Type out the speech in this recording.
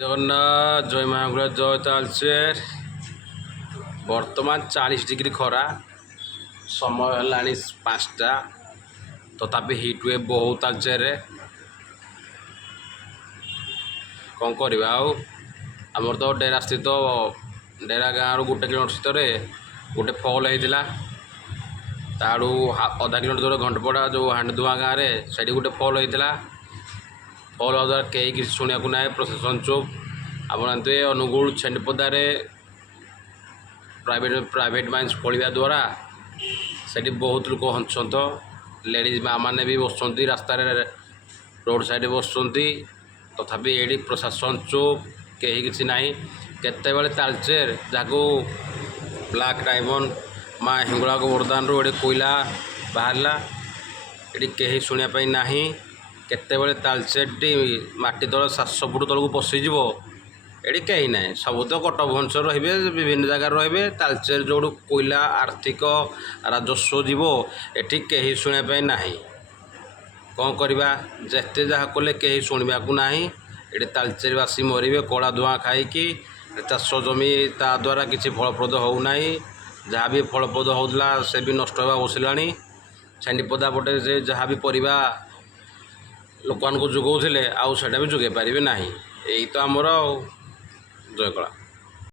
जगन्नाथ जय महागुरा जय तालचेर बर्तमान 40 डिग्री खरा समय है 5टा तथापि हिट वे बहुत तालचेर कौन करवा आमर तो डेरा स्थित डेरा गाँव गोटे किलोमीटर स्थित गोटे फल होता ताड़ू आधा किलोमीटर दूर घंटपड़ा जो हांडधुआ गाँव में से गोटे फल होता फल द्वारा कहीं किसी शुणा ना प्रशासन चुप आप अनुगुल छेंडपदारे प्राइवेट माइंस खोलिया द्वारा से बहुत लोग हंसत लेडीज माँ मैंने भी बसुँच रास्त रोड साइड बसुँच तथापि ये प्रशासन चुप कहीं किसी ना केत तालचेर जहाँ ब्लैक डायमंड माँ हिंगुला गोवर्धन रू कोयला बाहरला ये कहीं शुणापी ना केतबले तालचेरटी माटी तल 700 फुट तलक पशिज ये कहीं ना सब तो कटक भुवनेश्वर रे विभिन्न जगार रे तालचेर जो कोयला आर्थिक राजस्व जीव ये कहीं शुणापी ना कौन करवा जिते जहाँ कले कहीं शुणा ना ये तालचेरवासी मरवे कला धुआं खाई चाष जमी ता द्वारा किसी फलप्रद होना जहाँ भी फलप्रद होता से भी नष्ट होगा बसला छेंडीपदा पटे से जहाँ भी परिवा लोक जोगाऊे आउ भी जोगे पारे ना यही तो आमर जयकला।